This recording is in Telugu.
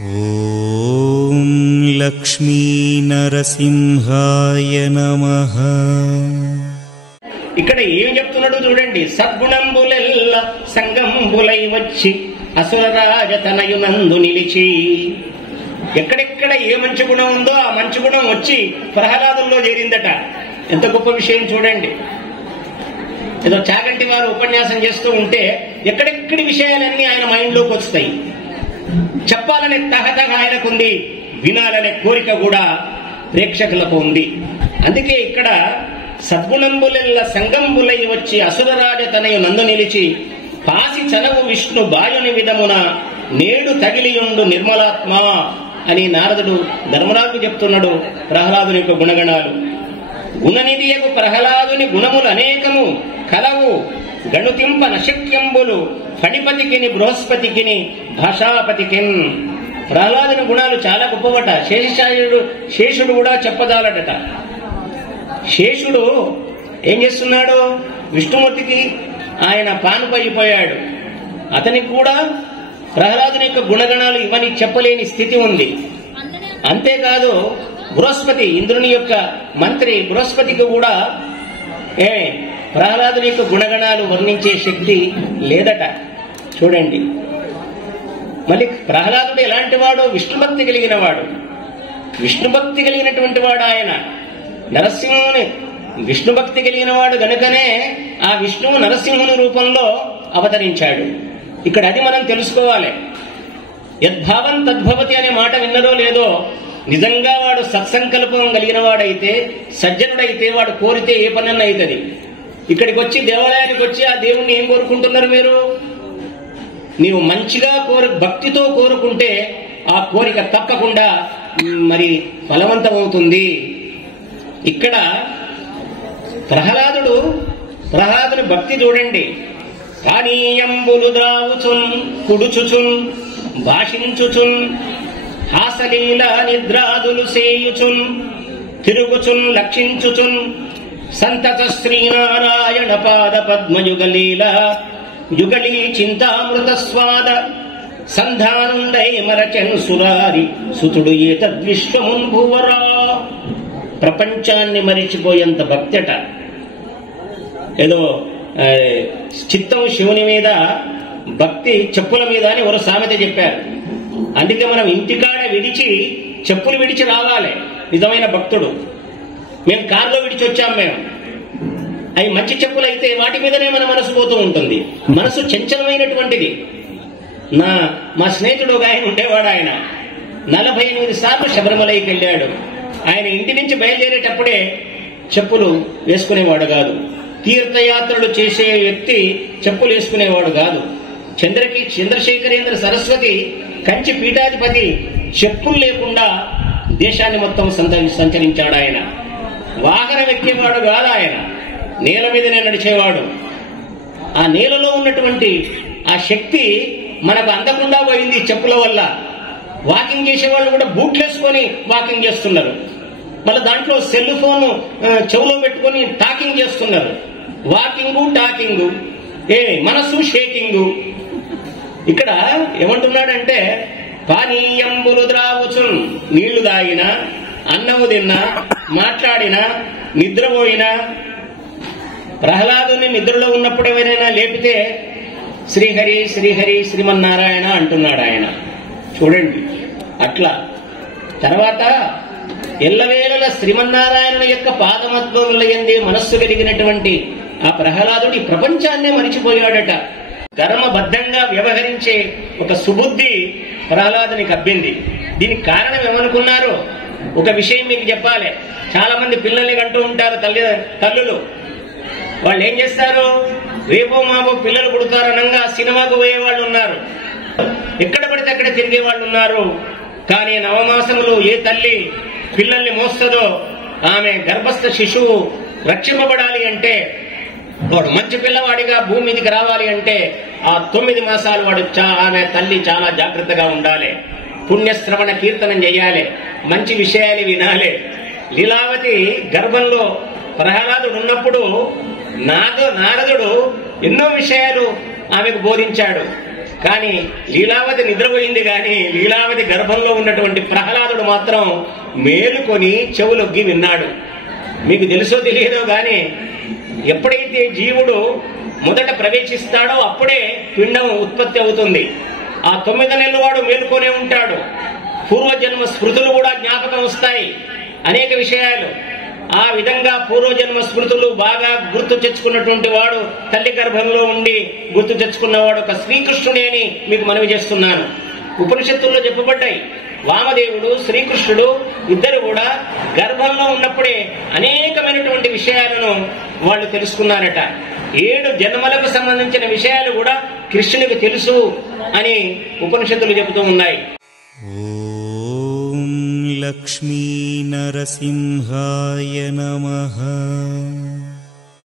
ఓం లక్ష్మీ నరసింహాయ నమః. ఇక్కడ ఏం చెప్తున్నాడు చూడండి. సద్గుణంబులెల్ల సంగంబులై వచ్చి అసురరాజతనయునందు నిలిచి. ఎక్కడెక్కడ ఏ మంచి గుణం ఉందో ఆ మంచి గుణం వచ్చి ప్రహ్లాదుల్లో చేరిందట. ఎంత గొప్ప విషయం చూడండి. ఏదో చాగంటి వారు ఉపన్యాసం చేస్తూ ఉంటే ఎక్కడెక్కడి విషయాలన్నీ ఆయన మైండ్లోకి వస్తాయి. చెప్పాలనే తహతహ ఆయనకుంది, వినాలనే కోరిక కూడా ప్రేక్షకులకు ఉంది. అందుకే ఇక్కడ సద్గుణంబులెల్ల సంగంబులై వచ్చి అసురరాజ తనయు నందు నిలిచి పాసి చనవు విష్ణు బాయుని విధమున నేడు తగిలియుండు నిర్మలాత్మ అని నారదుడు ధర్మరాజు చెప్తున్నాడు. ప్రహ్లాదుని యొక్క గుణగణాలు గుణనిధియకు ప్రహ్లాదుని గుణములు అనేకము కలవు గణుతింప నశక్యంబులు ఫణిపతికిని బృహస్పతికిని భాషాపతికిన్. ప్రహ్లాదుని గుణాలు చాలా గొప్పవట. శేషుడు కూడా చెప్పదాలట. శేషుడు ఏం చేస్తున్నాడు? విష్ణుమూర్తికి ఆయన పానుపైపోయాడు. అతనికి కూడా ప్రహ్లాదుని యొక్క గుణగణాలు ఇవన్నీ చెప్పలేని స్థితి ఉంది. అంతేకాదు బృహస్పతి, ఇంద్రుని యొక్క మంత్రి బృహస్పతికి కూడా ప్రహ్లాదుని యొక్క గుణగణాలు వర్ణించే శక్తి లేదట. చూడండి, మళ్ళీ ప్రహ్లాదుడు ఎలాంటి వాడు? విష్ణుభక్తి కలిగిన వాడు. విష్ణుభక్తి కలిగినటువంటి వాడు ఆయన. నరసింహుని విష్ణుభక్తి కలిగిన వాడు గనుకనే ఆ విష్ణువు నరసింహుని రూపంలో అవతరించాడు. ఇక్కడ అది మనం తెలుసుకోవాలి. యద్భావం తద్భవతి అనే మాట విన్నదో లేదో, నిజంగా వాడు సత్సంకల్పం కలిగిన వాడైతే, సజ్జనుడైతే వాడు కోరితే ఏ పనన్నా అవుతుంది. ఇక్కడికి వచ్చి దేవాలయానికి వచ్చి ఆ దేవుణ్ణి ఏం కోరుకుంటున్నారు మీరు? నీవు మంచిగా భక్తితో కోరుకుంటే ఆ కోరిక తప్పకుండా మరి ఫలవంతమవుతుంది. ఇక్కడ ప్రహ్లాదుని భక్తి చూడండి. పానీయంబులు ద్రావుచున్ కుడుచుచున్ భాషించుచున్ హాసలీల నిద్రాదులు సేయుచున్ తిరుగుచున్ లక్షించుచున్ సంతత శ్రీనారాయణ పాద పద్మయుగలీల యుగళీ చింతామృత స్వాద సంధానుండై మరచన్ సురారి సుతుడు ఏతద్విశ్వమున్ భువరా. ప్రపంచాన్ని మరిచిపోయేంత భక్తట. ఏదో చిత్తం శివుని మీద, భక్తి చెప్పుల మీద అని ఒక సామెత చెప్పారు. అందుకే మనం ఇంటికాడ విడిచి చెప్పులు విడిచి రావాలి నిజమైన భక్తుడు. మేము కారులో విడిచి వచ్చాం. మేము అవి మంచి చెప్పులు అయితే వాటి మీదనే మన మనసు పోతూ ఉంటుంది. మనసు చంచలమైనటువంటిది. మా స్నేహితుడు ఒక ఆయన ఉండేవాడు. ఆయన 48 సార్లు శబరిమలైకి వెళ్ళాడు. ఆయన ఇంటి నుంచి బయలుదేరేటప్పుడే చెప్పులు వేసుకునేవాడు కాదు. తీర్థయాత్రలు చేసే వ్యక్తి చెప్పులు వేసుకునేవాడు కాదు. చంద్రశేఖరేంద్ర సరస్వతి కంచి పీఠాధిపతి చెప్పులు లేకుండా దేశాన్ని మొత్తం సంచరించాడు. ఆయన వాహనం ఎక్కేవాడు కాదు. ఆయన నేల మీదనే నడిచేవాడు. ఆ నేలలో ఉన్నటువంటి ఆ శక్తి మనకు అందకుండా పోయింది చెప్పుల వల్ల. వాకింగ్ చేసేవాళ్ళు కూడా బూట్లు వేసుకొని వాకింగ్ చేస్తున్నారు. మళ్ళీ దాంట్లో సెల్ ఫోన్ చెవులో పెట్టుకొని టాకింగ్ చేస్తున్నారు. వాకింగు టాకింగు, మనసు షేకింగు. ఇక్కడ ఏమంటున్నాడంటే పానీయంబులు ద్రావుచున్, నీళ్లు తాగినా, అన్నము తిన్నా, మాట్లాడినా, నిద్రపోయినా, ప్రహ్లాదుని నిద్రలో ఉన్నప్పుడు ఎవరైనా లేపితే శ్రీహరి శ్రీహరి శ్రీమన్నారాయణ అంటున్నాడు ఆయన. చూడండి అట్లా. తర్వాత ఎల్లవేళల శ్రీమన్నారాయణ యొక్క పాదమద్భముల యందే మనస్సు కలిగినటువంటి ఆ ప్రహ్లాదుడి ప్రపంచాన్నే మరిచిపోయాడట. కర్మబద్ధంగా వ్యవహరించే ఒక సుబుద్ధి ప్రహ్లాదునికి అబ్బింది. దీనికి కారణం ఏమనుకున్నారు? ఒక విషయం మీకు చెప్పాలి. చాలా మంది పిల్లల్ని కంటూ ఉంటారు తల్లులు. వాళ్ళు ఏం చేస్తారు? రేపో మాపో పిల్లలు పుడతారనంగా సినిమాకు పోయే వాళ్ళు ఉన్నారు, ఎక్కడ పడితే అక్కడ తిరిగే వాళ్ళు ఉన్నారు. కానీ నవమాసములు ఏ తల్లి పిల్లల్ని మోస్తుందో ఆమె గర్భస్థ శిశువు రక్షింపబడాలి అంటే, వాడు మంచి పిల్లవాడిగా భూమి మీదకి రావాలి అంటే ఆ 9 మాసాలు వాడు ఆమె తల్లి చాలా జాగ్రత్తగా ఉండాలి. పుణ్యశ్రవణ కీర్తనం చేయాలి, మంచి విషయాలు వినాలి. లీలావతి గర్భంలో ప్రహ్లాదుడు ఉన్నప్పుడు నారదుడు ఎన్నో విషయాలు ఆమెకు బోధించాడు. కానీ లీలావతి నిద్రపోయింది, కానీ లీలావతి గర్భంలో ఉన్నటువంటి ప్రహ్లాదుడు మాత్రం మేలుకొని చెవులొగ్గి విన్నాడు. మీకు తెలుసో తెలియదో గాని ఎప్పుడైతే జీవుడు మొదట ప్రవేశిస్తాడో అప్పుడే పిండం ఉత్పత్తి అవుతుంది. ఆ 9 నెలల వాడు మేలుకొనే ఉంటాడు. పూర్వజన్మ స్మృతులు కూడా జ్ఞాపకం వస్తాయి, అనేక విషయాలు. ఆ విధంగా పూర్వజన్మ స్మృతులు బాగా గుర్తు తెచ్చుకున్నటువంటి వాడు, తల్లి గర్భంలో ఉండి గుర్తు తెచ్చుకున్నవాడు ఒక శ్రీకృష్ణుడే అని మీకు మనవి చేస్తున్నాను. ఉపనిషత్తుల్లో చెప్పబడ్డాయి. వామదేవుడు, శ్రీకృష్ణుడు ఇద్దరు కూడా గర్భంలో ఉన్నప్పుడే అనేకమైనటువంటి విషయాలను వాళ్ళు తెలుసుకున్నారట. 7 జన్మలకు సంబంధించిన విషయాలు కూడా కృష్ణునికి తెలుసు అని ఉపనిషత్తులు చెబుతూ ఉన్నాయి. ఓం లక్ష్మీ నరసింహాయ నమః.